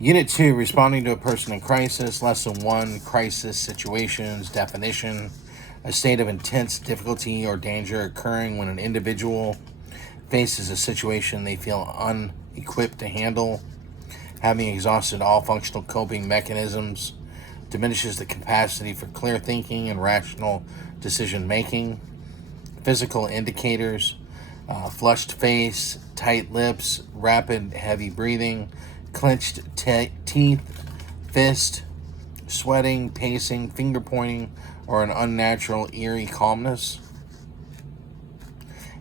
Unit 2, responding to a person in crisis. Lesson 1, crisis situations, definition. A state of intense difficulty or danger occurring when an individual faces a situation they feel unequipped to handle, having exhausted all functional coping mechanisms, diminishes the capacity for clear thinking and rational decision making. Physical indicators: flushed face, tight lips, rapid, heavy breathing, clenched teeth, fist, sweating, pacing, finger pointing, or an unnatural, eerie calmness.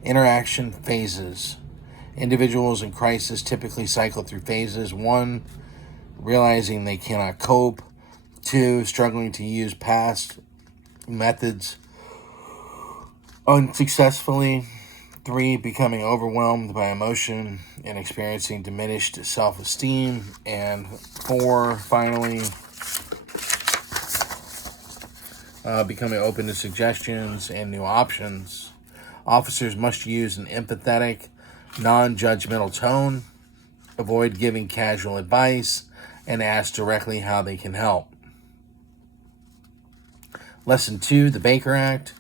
Interaction phases. Individuals in crisis typically cycle through phases. 1, realizing they cannot cope. 2, struggling to use past methods unsuccessfully. 3, becoming overwhelmed by emotion and experiencing diminished self-esteem. And 4, finally, becoming open to suggestions and new options. Officers must use an empathetic, non-judgmental tone, avoid giving casual advice, and ask directly how they can help. Lesson 2, the Baker Act.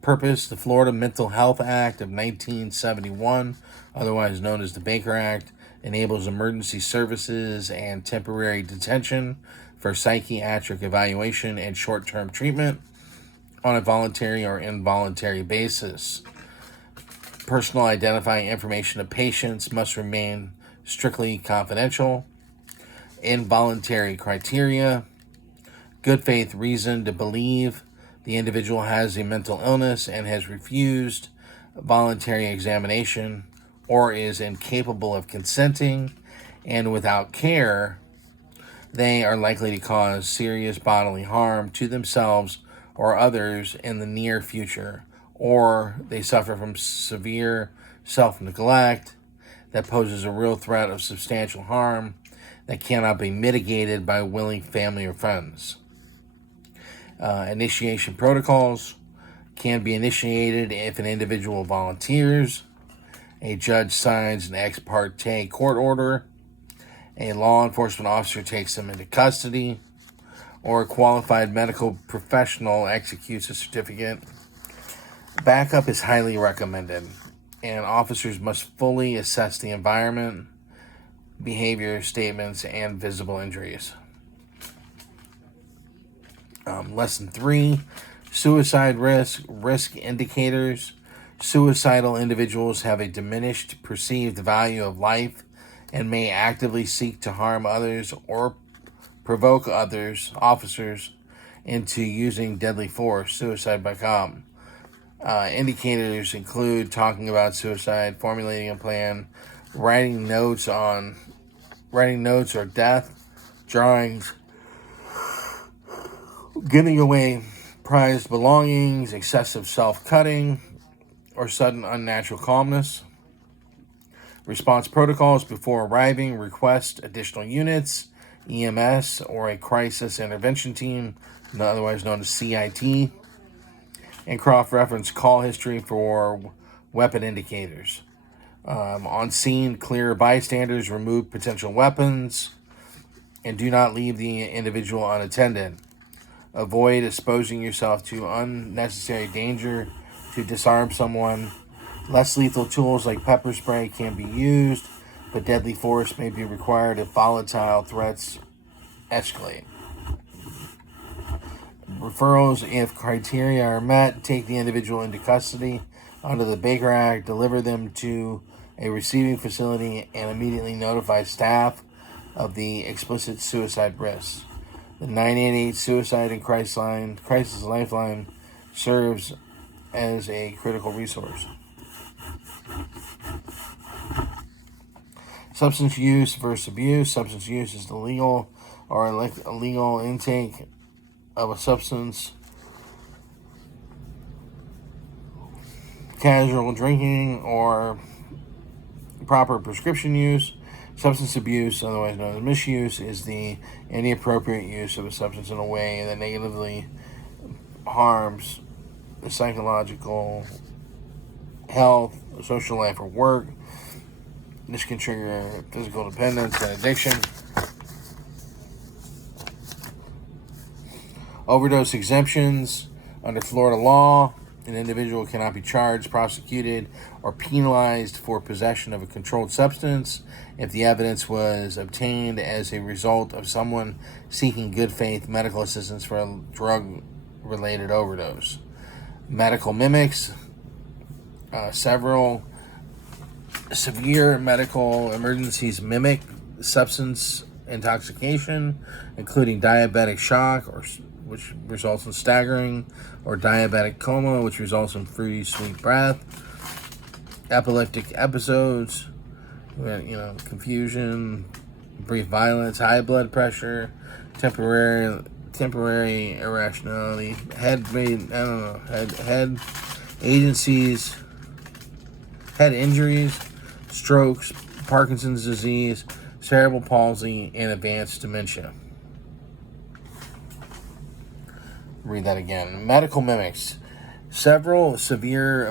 Purpose: the Florida Mental Health Act of 1971, otherwise known as the Baker Act, enables emergency services and temporary detention for psychiatric evaluation and short-term treatment on a voluntary or involuntary basis. Personal identifying information of patients must remain strictly confidential. Involuntary criteria: good faith reason to believe the individual has a mental illness and has refused voluntary examination or is incapable of consenting, and without care, they are likely to cause serious bodily harm to themselves or others in the near future, or they suffer from severe self-neglect that poses a real threat of substantial harm that cannot be mitigated by willing family or friends. Initiation protocols can be initiated if an individual volunteers, a judge signs an ex parte court order, a law enforcement officer takes them into custody, or a qualified medical professional executes a certificate. Backup is highly recommended, and officers must fully assess the environment, behavior, statements, and visible injuries. Lesson 3, suicide risk indicators. Suicidal individuals have a diminished perceived value of life and may actively seek to harm others or provoke officers, into using deadly force. Suicide by cop. Indicators include talking about suicide, formulating a plan, writing notes or death drawings, giving away prized belongings, excessive self-cutting, or sudden unnatural calmness. Response protocols: before arriving, request additional units, EMS, or a crisis intervention team, otherwise known as CIT. And cross-reference call history for weapon indicators. On scene, clear bystanders, remove potential weapons, and do not leave the individual unattended. Avoid exposing yourself to unnecessary danger to disarm someone. Less lethal tools like pepper spray can be used, but deadly force may be required if volatile threats escalate. Referrals: if criteria are met, take the individual into custody under the Baker Act, deliver them to a receiving facility, and immediately notify staff of the explicit suicide risks. The 988 Suicide and Crisis Lifeline serves as a critical resource. Substance use versus abuse. Substance use is the legal or illegal intake of a substance. Casual drinking or proper prescription use. Substance abuse, otherwise known as misuse, is the inappropriate use of a substance in a way that negatively harms the psychological health, social life, or work. This can trigger physical dependence and addiction. Overdose exemptions. Under Florida law, an individual cannot be charged, prosecuted, or penalized for possession of a controlled substance if the evidence was obtained as a result of someone seeking good faith medical assistance for a drug-related overdose. Medical mimics. Several severe medical emergencies mimic substance intoxication, including diabetic shock, which results in staggering, or diabetic coma, which results in fruity sweet breath, epileptic episodes, confusion, brief violence, high blood pressure, temporary irrationality, head injuries, strokes, Parkinson's disease, cerebral palsy, and advanced dementia. Read that again. Medical mimics. Several severe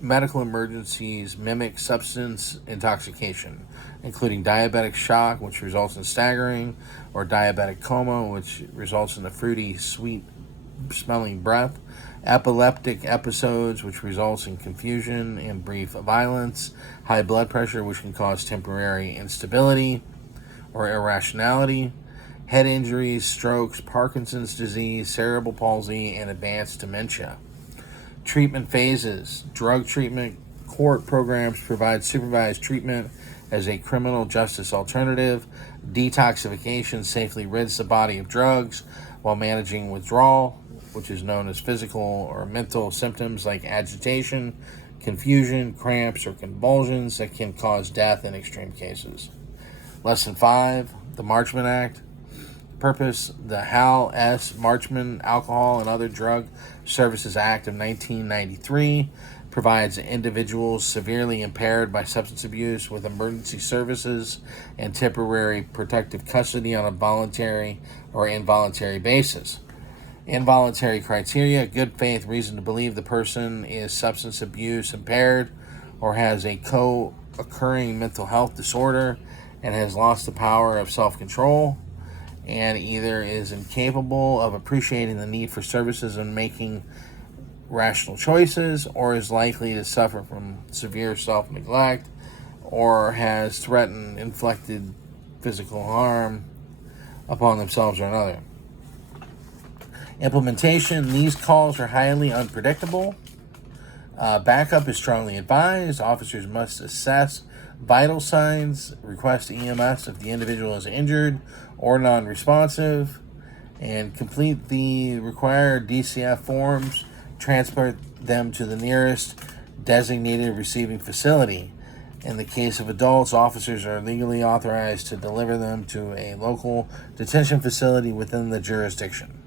medical emergencies mimic substance intoxication, including diabetic shock, which results in staggering, or diabetic coma, which results in a fruity, sweet smelling breath, epileptic episodes, which results in confusion and brief violence, high blood pressure, which can cause temporary instability or irrationality, head injuries, strokes, Parkinson's disease, cerebral palsy, and advanced dementia. Treatment phases. Drug treatment. Court programs provide supervised treatment as a criminal justice alternative. Detoxification safely rids the body of drugs while managing withdrawal, which is known as physical or mental symptoms like agitation, confusion, cramps, or convulsions that can cause death in extreme cases. Lesson 5, the Marchman Act. Purpose, the Hal S. Marchman Alcohol and Other Drug Services Act of 1993 provides individuals severely impaired by substance abuse with emergency services and temporary protective custody on a voluntary or involuntary basis. Involuntary criteria: good faith reason to believe the person is substance abuse impaired or has a co-occurring mental health disorder and has lost the power of self-control, and either is incapable of appreciating the need for services and making rational choices, or is likely to suffer from severe self-neglect, or has threatened, inflicted physical harm upon themselves or another. Implementation: these calls are highly unpredictable. Backup is strongly advised. Officers must assess vital signs, request EMS if the individual is injured or non-responsive, and complete the required DCF forms, transport them to the nearest designated receiving facility. In the case of adults, officers are legally authorized to deliver them to a local detention facility within the jurisdiction.